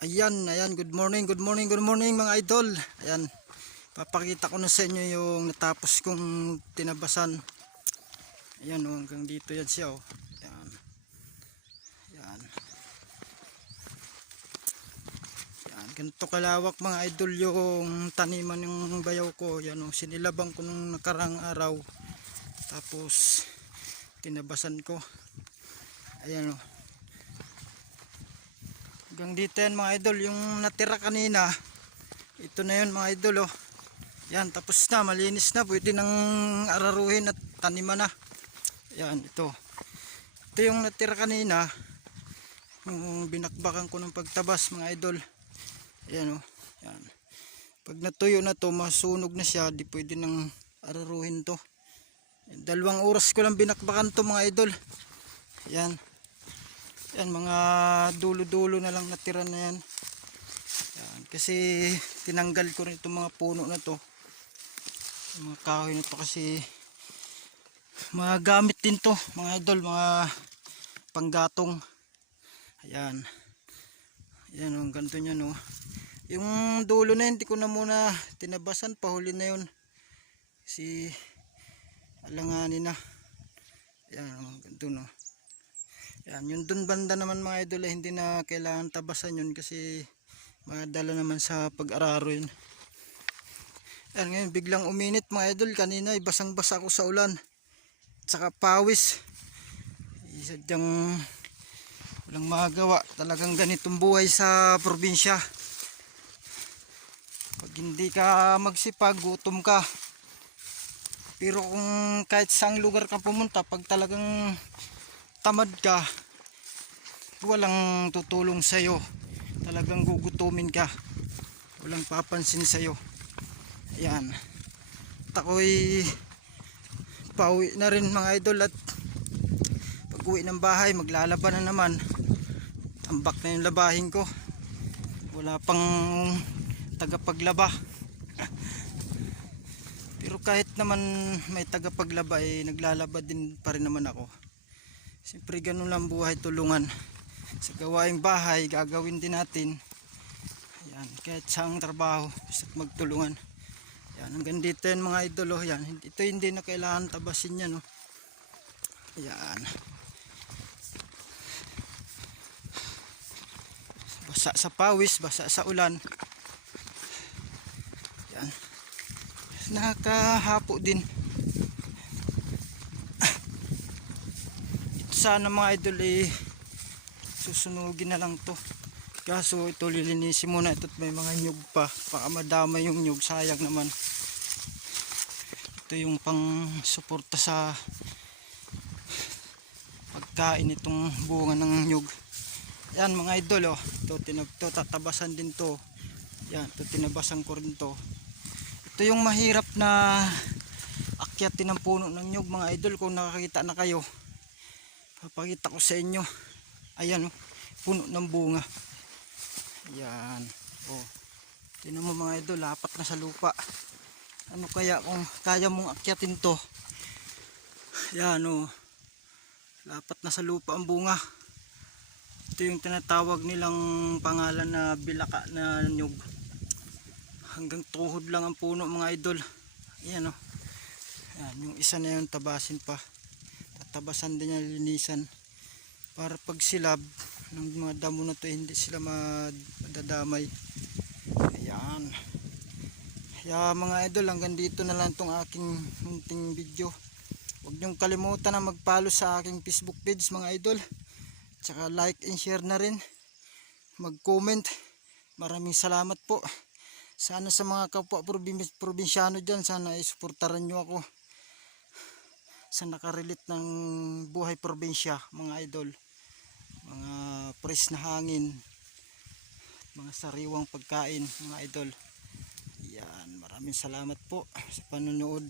Ayan, ayan, good morning, good morning, good morning mga idol. Ayan, papakita ko na sa inyo yung natapos kong tinabasan. Ayan, oh, hanggang dito yan siya. Oh. Ayan. Ayan. Ayan, ganito kalawak mga idol yung taniman ng bayaw ko. Ayan, oh, sinilabang ko nung nakarang araw. Tapos, tinabasan ko. Ayan, oh. Hanggang dito yan mga idol, yung natira kanina, ito na yun mga idol oh. Yan, tapos na, malinis na, pwede nang araruhin at taniman na. Yan, ito. Ito yung natira kanina, yung binakbakan ko ng pagtabas mga idol. Ayan oh, yan. Pag natuyo na to, masunog na siya, di pwede nang araruhin to. Dalawang oras ko lang binakbakan to mga idol. Yan. Yan, mga dulo-dulo na lang natira na yan. yan. Kasi tinanggal ko rin itong mga puno na to. Yung mga kahoy na to kasi mga gamit din to, mga idol, mga panggatong. Ayan. Ayan, ang ganito niya, no. Yung dulo na hindi ko na muna tinabasan, pahuli na yun. Si alanganin na. Ayan, ganito, no. Yan, yung dun banda naman mga idol ay hindi na kailangan tabasan yun kasi madala naman sa pag-araro yun. Yan ngayon biglang uminit mga idol kanina ay basang basa ako sa ulan. Tsaka pawis. Isadyang walang magawa. Talagang ganitong buhay sa probinsya. Pag hindi ka magsipag, gutom ka. Pero kung kahit saang lugar ka pumunta, pag talagang tamad ka, walang tutulong sa'yo. Talagang gugutumin ka. Walang papansin sa'yo. Ayan. At ako'y pauwi na rin mga idol at pag uwi ng bahay maglalaban na naman. Tambak na yung labahin ko. Wala pang tagapaglaba. Pero kahit naman may tagapaglaba eh naglalaba din pa rin naman ako. Siyempre ganun lang buhay tulungan. Sa gawaing bahay, gagawin din natin. Ayan, kahit saang trabaho, basta magtulungan. Ayan, hanggang dito yan mga idol. Oh, yan. Ito hindi na kailangan tabasin yan. Oh. Ayan. Basa sa pawis, basa sa ulan. Ayan. Nakahapo din. Sana mga idol eh susunugin na lang to. Kaso ito lilinisin muna ito may mga nyug pa. Baka madama yung nyug. Sayang naman. Ito yung pang suporta sa pagkain itong bunga ng nyug. Yan mga idol oh. Ito, tinab to, tatabasan din to. Yan ito tinabasan ko rin to. Ito yung mahirap na akyatin ng puno ng nyug mga idol kung nakakita na kayo papakita ko sa inyo. Ayan oh, puno ng bunga. Ayan. Oh. Tinan mo mga idol lapat na sa lupa. Ano kaya kung kaya mong akyatin to? Ayan oh. Lapat na sa lupa ang bunga. Ito yung tinatawag nilang pangalan na bilaka na nyug. Hanggang tuhod lang ang puno mga idol. Ayan oh. Ayan, yung isa na yun tabasin pa tabasan din niya linisan. Para pag silab ng mga damo na to hindi sila madadamay. Ayan. Kaya mga idol hanggang dito na lang tong aking munting video. Huwag niyong kalimutan na magpalo sa aking facebook page mga idol. Tsaka like and share na rin. Mag comment maraming salamat po. Sana sa mga kapwa probinsyano dyan sana isuportaran nyo ako sa nakarelate ng buhay probinsya mga idol. Mga press na hangin. Mga sariwang pagkain mga idol. Yan maraming salamat po sa panonood